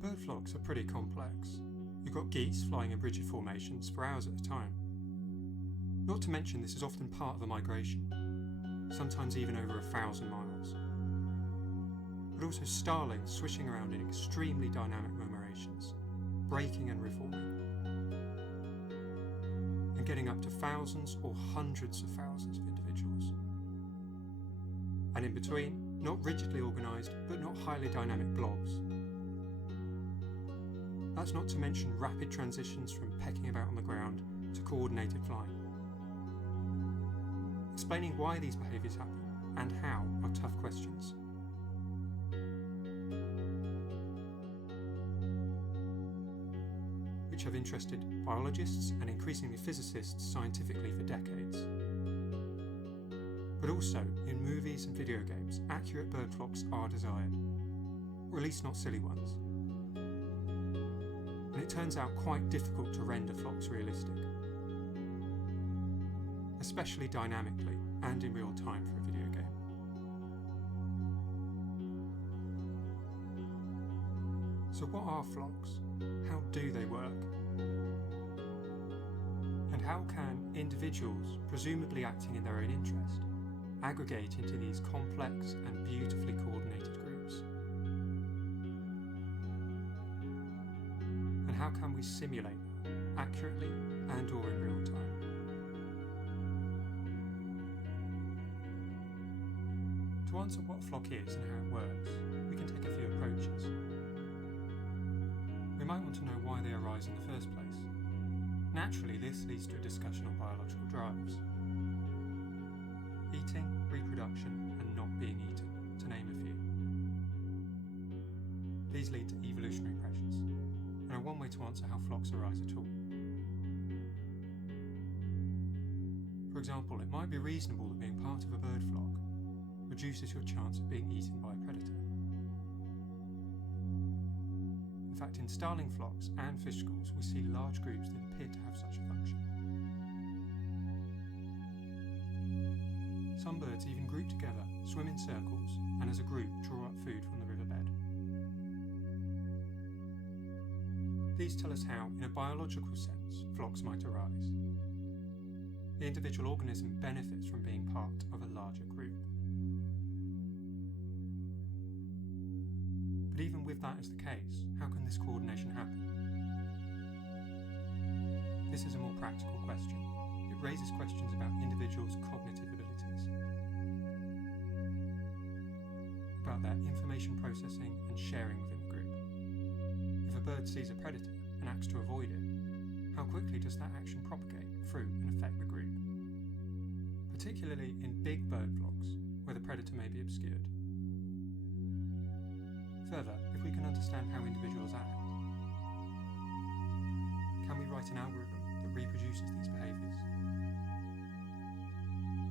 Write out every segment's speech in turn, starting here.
Bird flocks are pretty complex. You've got geese flying in rigid formations for hours at a time. Not to mention this is often part of a migration, sometimes even over 1,000 miles. But also starlings swishing around in extremely dynamic murmurations, breaking and reforming, and getting up to thousands or hundreds of thousands of individuals. And in between, not rigidly organised, but not highly dynamic blobs. That's not to mention rapid transitions from pecking about on the ground to coordinated flying. Explaining why these behaviours happen and how are tough questions. Which have interested biologists and increasingly physicists scientifically for decades. But also, in movies and video games, accurate bird flocks are desired, or at least not silly ones. And it turns out quite difficult to render flocks realistic, especially dynamically and in real time for a video game. So what are flocks? How do they work? And how can individuals, presumably acting in their own interest, aggregate into these complex and beautifully coordinated groups? And how can we simulate that accurately and or in real time? To answer what a flock is and how it works, we can take a few approaches. We might want to know why they arise in the first place. Naturally, this leads to a discussion on biological drives. Eating, reproduction, and not being eaten, to name a few. These lead to evolutionary pressures, and are one way to answer how flocks arise at all. For example, it might be reasonable that being part of a bird flock reduces your chance of being eaten by a predator. In fact, in starling flocks and fish schools, we see large groups that appear to have such a function. Some birds even group together, swim in circles, and as a group draw up food from the riverbed. These tell us how, in a biological sense, flocks might arise. The individual organism benefits from being part of a larger group. But even with that as the case, how can this coordination happen? This is a more practical question. It raises questions about individuals' cognitive abilities, about their information processing and sharing within the group. If a bird sees a predator and acts to avoid it, how quickly does that action propagate through and affect the group? Particularly in big bird flocks, where the predator may be obscured. Further, if we can understand how individuals act, can we write an algorithm that reproduces these behaviours?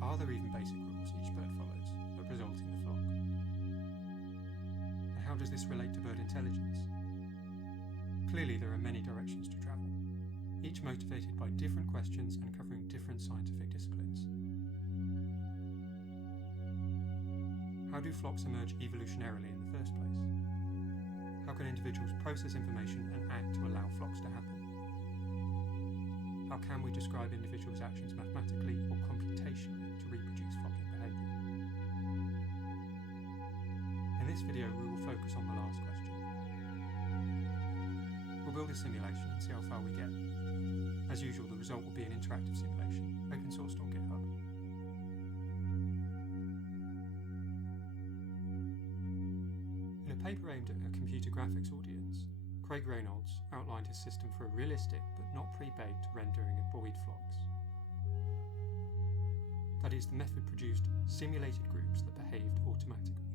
Are there even basic rules each bird follows that result in the flock? And how does this relate to bird intelligence? Clearly there are many directions to travel, each motivated by different questions and covering different scientific disciplines. How do flocks emerge evolutionarily in the first place? How can individuals process information and act to allow flocks to happen? How can we describe individuals' actions mathematically or computationally to reproduce flocking behaviour? In this video we will focus on the last question. We'll build a simulation and see how far we get. As usual, the result will be an interactive simulation, open sourced on GitHub. In a paper aimed at a computer graphics audience, Craig Reynolds outlined his system for a realistic but not pre-baked rendering of Boid flocks. That is, the method produced simulated groups that behaved automatically,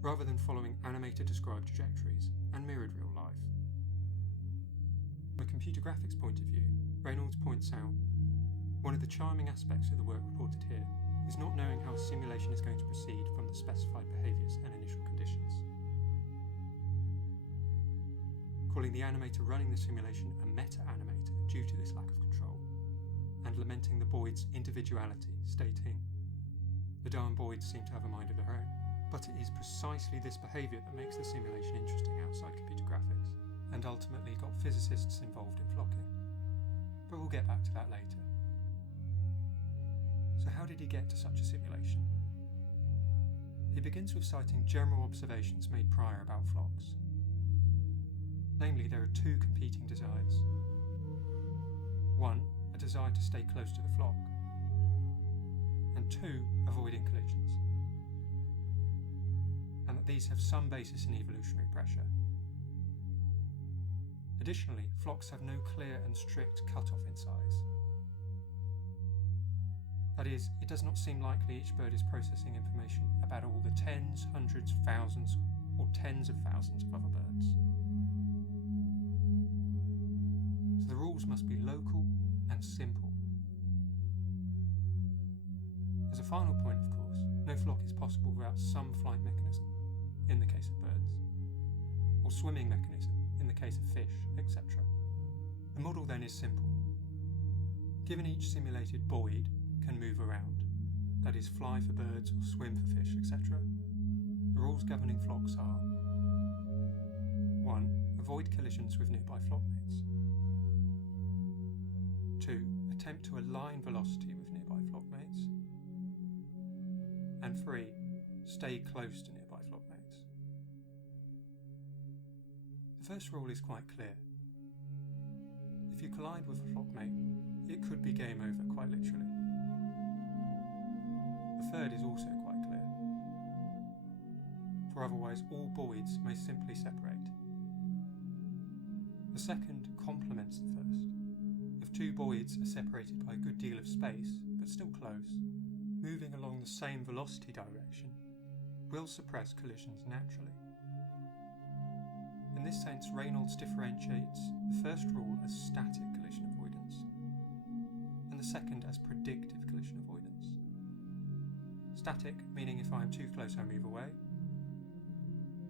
rather than following animated described trajectories and mirrored real life. From a computer graphics point of view, Reynolds points out, one of the charming aspects of the work reported here is not knowing how a simulation is going to proceed from the specified behaviours and initial conditions. Calling the animator running the simulation a meta-animator due to this lack of control, and lamenting the Boids' individuality, stating, "The darn Boids seem to have a mind of their own, but it is precisely this behaviour that makes the simulation interesting outside computer graphics." and ultimately got physicists involved in flocking. But we'll get back to that later. So how did he get to such a simulation? He begins with citing general observations made prior about flocks. Namely, there are two competing desires. One, a desire to stay close to the flock, and two, avoiding collisions, and that these have some basis in evolutionary pressure. Additionally, flocks have no clear and strict cut-off in size. That is, it does not seem likely each bird is processing information about all the tens, hundreds, thousands, or tens of thousands of other birds. So the rules must be local and simple. As a final point, of course, no flock is possible without some flight mechanism, in the case of birds, or swimming mechanism, in the case of fish, etc. The model then is simple. Given each simulated Boid can move around, that is, fly for birds or swim for fish, etc., the rules governing flocks are: 1. Avoid collisions with nearby flockmates. 2. Attempt to align velocity with nearby flockmates. And 3. Stay close to nearby flockmates. The first rule is quite clear. If you collide with a flockmate, it could be game over, quite literally. The third is also quite clear, for otherwise all Boids may simply separate. The second complements the first. If two Boids are separated by a good deal of space, but still close, moving along the same velocity direction will suppress collisions naturally. In this sense, Reynolds differentiates the first rule as static collision avoidance, and the second as predictive collision avoidance. Static, meaning if I am too close I move away.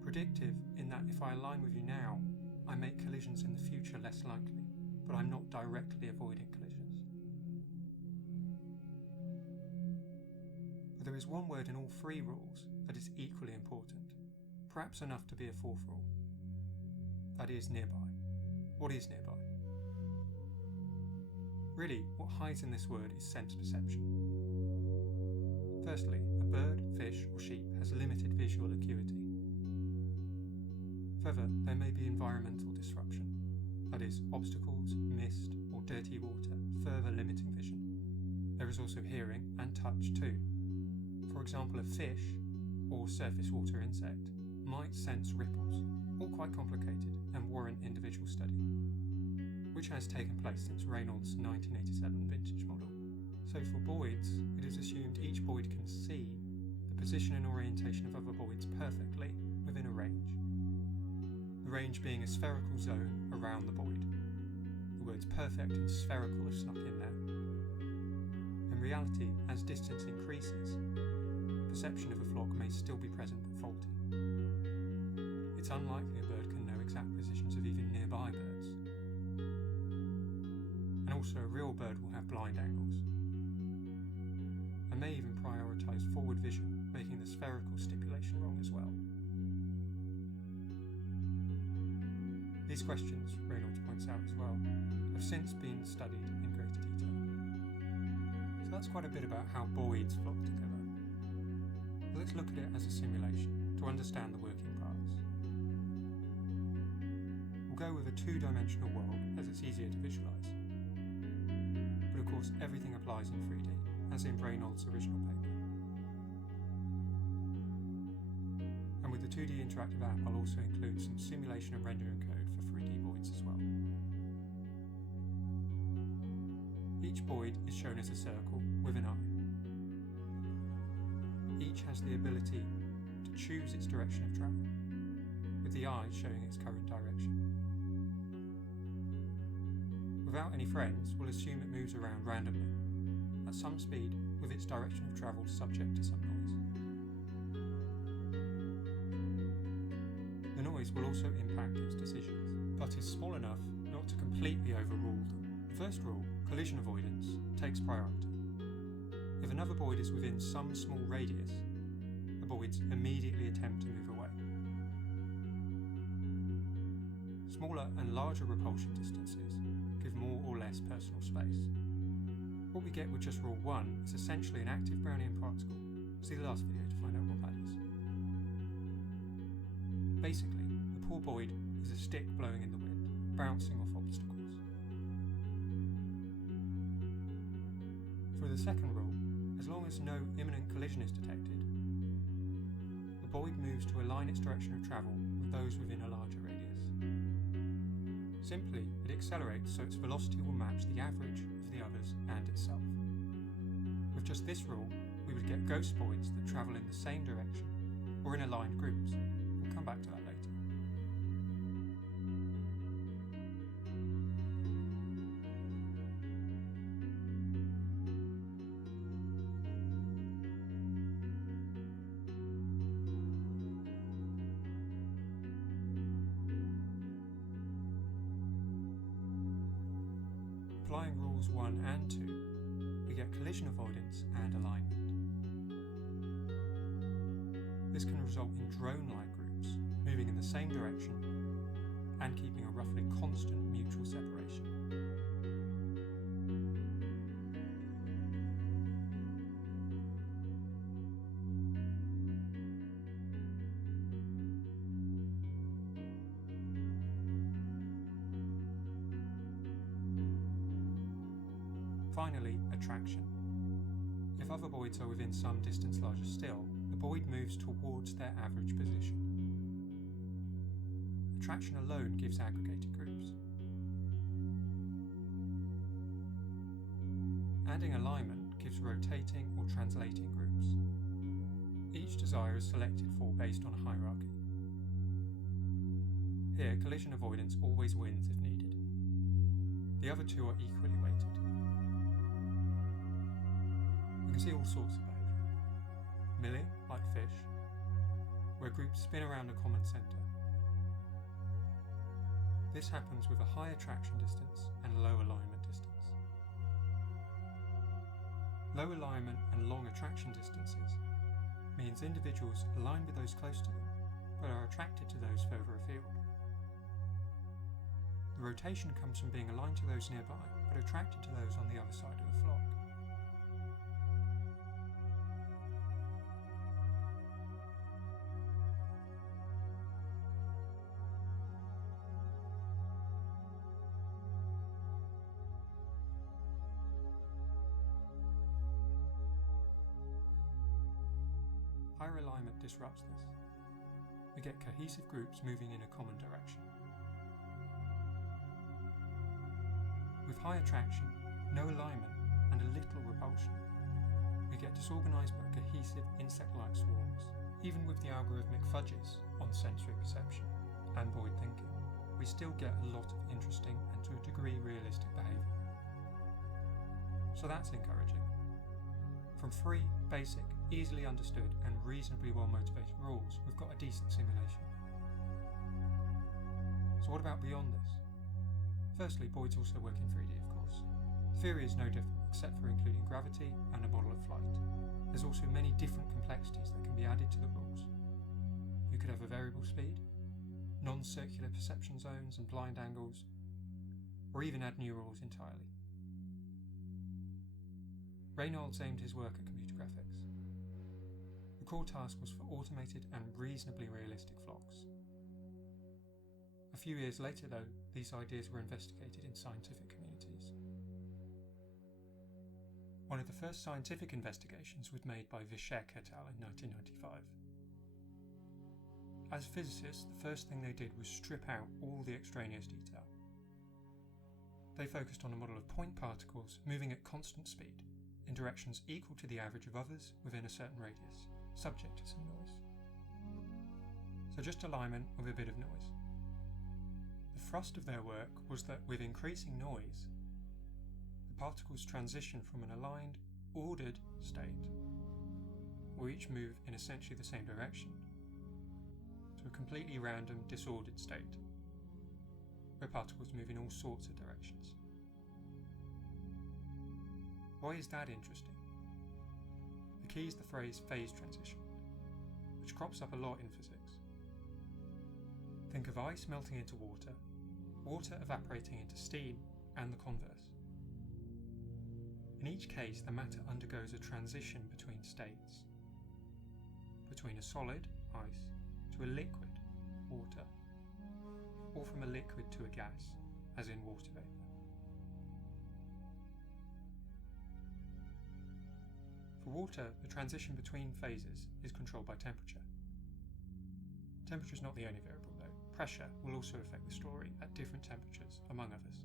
Predictive, in that if I align with you now, I make collisions in the future less likely, but I'm not directly avoiding collisions. But there is one word in all three rules that is equally important, perhaps enough to be a fourth rule. That is nearby. What is nearby? Really, what hides in this word is sense perception. Firstly, a bird, fish, or sheep has limited visual acuity. Further, there may be environmental disruption, that is, obstacles, mist, or dirty water, further limiting vision. There is also hearing and touch too. For example, a fish, or surface water insect, might sense ripples, all quite complicated and warrant individual study, which has taken place since Reynolds' 1987 vintage model. So for Boids, it is assumed each Boid can see the position and orientation of other Boids perfectly within a range. The range being a spherical zone around the Boid. The words perfect and spherical are snuck in there. In reality, as distance increases, perception of a flock may still be present but faulty. It's unlikely a bird can know exact positions of even nearby birds. And also a real bird will have blind angles, and may even prioritise forward vision, making the spherical stipulation wrong as well. These questions, Reynolds points out as well, have since been studied in greater detail. So that's quite a bit about how Boids flock together. But let's look at it as a simulation to understand the working parts. We'll go with a two-dimensional world as it's easier to visualise. But of course everything applies in 3D, as in Reynolds' original paper. And with the 2D interactive app, I'll also include some simulation and rendering code for 3D Boids as well. Each Boid is shown as a circle with an eye. Each has the ability to choose its direction of travel, with the eye showing its current direction. Without any friends, we'll assume it moves around randomly, at some speed, with its direction of travel subject to some noise. The noise will also impact its decisions, but is small enough not to completely overrule them. The first rule, collision avoidance, takes priority. If another Boid is within some small radius, the Boids immediately attempt to move away. Smaller and larger repulsion distances give more or less personal space. What we get with just rule 1 is essentially an active Brownian particle. See the last video to find out what that is. Basically, the poor Boid is a stick blowing in the wind, bouncing off obstacles. For the second rule, as long as no imminent collision is detected, the Boid moves to align its direction of travel with those within a larger radius. Simply, it accelerates so its velocity will match the average of the others and itself. With just this rule, we would get ghost Boids that travel in the same direction or in aligned groups. We'll come back to that later. Applying rules 1 and 2, we get collision avoidance and alignment. This can result in drone-like groups moving in the same direction and keeping a roughly constant mutual separation. Finally, attraction. If other Boids are within some distance larger still, the Boid moves towards their average position. Attraction alone gives aggregated groups. Adding alignment gives rotating or translating groups. Each desire is selected for based on a hierarchy. Here, collision avoidance always wins if needed. The other two are equally weighted. We can see all sorts of behaviour. Milling, like fish, where groups spin around a common centre. This happens with a high attraction distance and low alignment distance. Low alignment and long attraction distances means individuals align with those close to them, but are attracted to those further afield. The rotation comes from being aligned to those nearby, but attracted to those on the other side of the flock. Higher alignment disrupts this. We get cohesive groups moving in a common direction. With high attraction, no alignment, and a little repulsion, we get disorganised but cohesive insect-like swarms. Even with the algorithmic fudges on sensory perception and Boid thinking, we still get a lot of interesting and to a degree realistic behaviour. So that's encouraging. From 3 basic, easily understood and reasonably well motivated rules, we've got a decent simulation. So what about beyond this? Firstly, Boids also work in 3D, of course. The theory is no different, except for including gravity and a model of flight. There's also many different complexities that can be added to the rules. You could have a variable speed, non-circular perception zones and blind angles, or even add new rules entirely. Reynolds aimed his work at computer graphics. The core task was for automated and reasonably realistic flocks. A few years later, though, these ideas were investigated in scientific communities. One of the first scientific investigations was made by Vicsek et al. In 1995. As physicists, the first thing they did was strip out all the extraneous detail. They focused on a model of point particles moving at constant speed, in directions equal to the average of others within a certain radius, subject to some noise. So just alignment with a bit of noise. The thrust of their work was that with increasing noise, the particles transition from an aligned, ordered state, where each move in essentially the same direction, to a completely random, disordered state, where particles move in all sorts of directions. Why is that interesting? The key is the phrase phase transition, which crops up a lot in physics. Think of ice melting into water water evaporating into steam, and the converse. In each case, the matter undergoes a transition between states, between a solid, ice, to a liquid, water, or from a liquid to a gas, as in water vapour. For water, the transition between phases is controlled by temperature. Temperature is not the only variable though. Pressure will also affect the story at different temperatures, among others.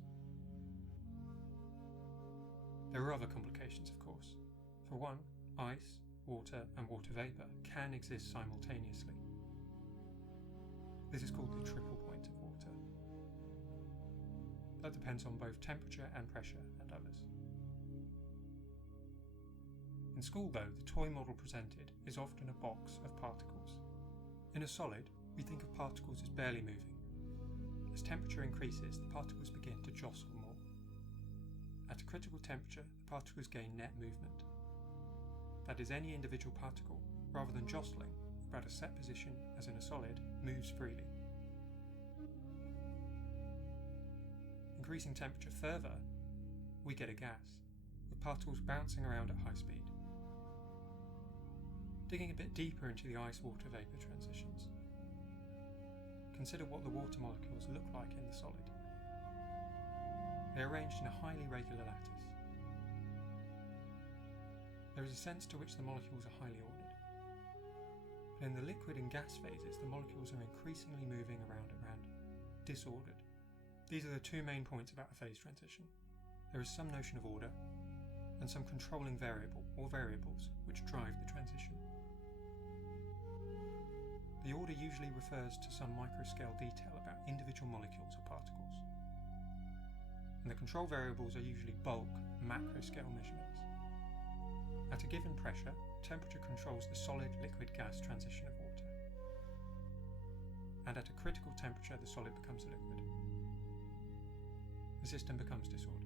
There are other complications, of course. For one, ice, water and water vapour can exist simultaneously. This is called the triple point of water. That depends on both temperature and pressure and others. In school though, the toy model presented is often a box of particles. In a solid, we think of particles as barely moving. As temperature increases, the particles begin to jostle more. At a critical temperature, the particles gain net movement. That is, any individual particle, rather than jostling about a set position as in a solid, moves freely. Increasing temperature further, we get a gas, with particles bouncing around at high speed. Digging a bit deeper into the ice-water vapour transitions, consider what the water molecules look like in the solid. They are arranged in a highly regular lattice. There is a sense to which the molecules are highly ordered. But in the liquid and gas phases, the molecules are increasingly moving around at random, disordered. These are the two main points about a phase transition. There is some notion of order, and some controlling variable or variables which drive the transition. The order usually refers to some microscale detail about individual molecules or particles. And the control variables are usually bulk, macroscale measurements. At a given pressure, temperature controls the solid-liquid-gas transition of water. And at a critical temperature, the solid becomes a liquid. The system becomes disordered.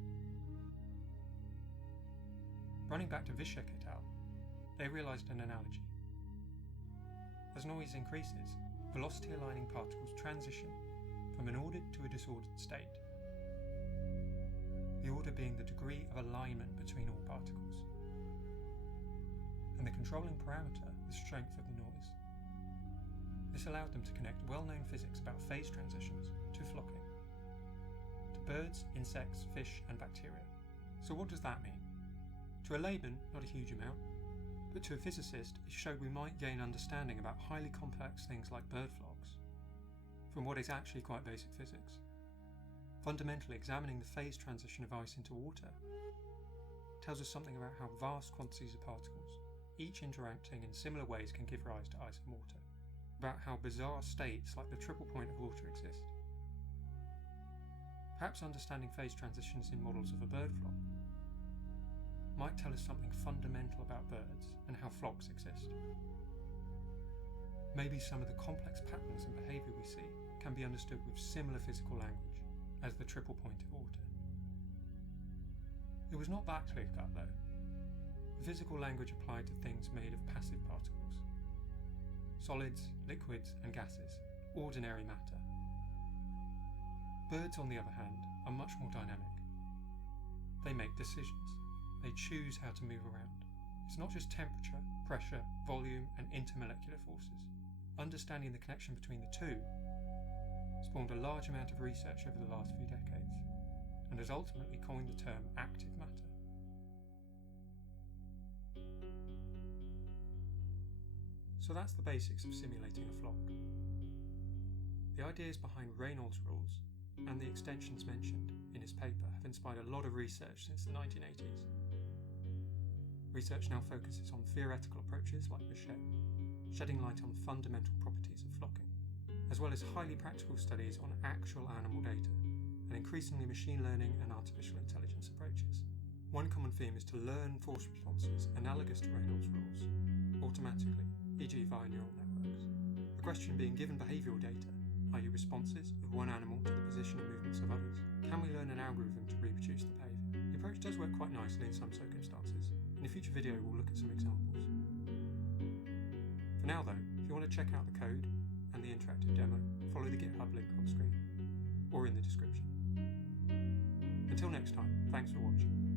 Running back to Vicsek et al., they realised an analogy. As noise increases, velocity-aligning particles transition from an ordered to a disordered state, the order being the degree of alignment between all particles, and the controlling parameter the strength of the noise. This allowed them to connect well-known physics about phase transitions to flocking, to birds, insects, fish and bacteria. So what does that mean? To a layman, not a huge amount, but to a physicist, it showed we might gain understanding about highly complex things like bird flocks, from what is actually quite basic physics. Fundamentally, examining the phase transition of ice into water tells us something about how vast quantities of particles, each interacting in similar ways, can give rise to ice and water, about how bizarre states like the triple point of water exist. Perhaps understanding phase transitions in models of a bird flock might tell us something fundamental about birds and how flocks exist. Maybe some of the complex patterns and behaviour we see can be understood with similar physical language as the triple point of water. It was not that clear-cut though. The physical language applied to things made of passive particles. Solids, liquids and gases, ordinary matter. Birds, on the other hand, are much more dynamic. They make decisions. They choose how to move around. It's not just temperature, pressure, volume and intermolecular forces. Understanding the connection between the two spawned a large amount of research over the last few decades, and has ultimately coined the term active matter. So that's the basics of simulating a flock. The ideas behind Reynolds rules and the extensions mentioned in his paper have inspired a lot of research since the 1980s. Research now focuses on theoretical approaches like Vicsek, shedding light on fundamental properties of flocking, as well as highly practical studies on actual animal data, and increasingly machine learning and artificial intelligence approaches. One common theme is to learn force responses analogous to Reynolds rules, automatically, e.g. via neural networks. The question being, given behavioural data, i.e. responses of one animal to the position and movements of others, can we learn an algorithm to reproduce the behaviour? The approach does work quite nicely in some circumstances. In a future video we'll look at some examples. For now though, if you want to check out the code and the interactive demo, follow the GitHub link on screen or in the description. next time, thanks for watching.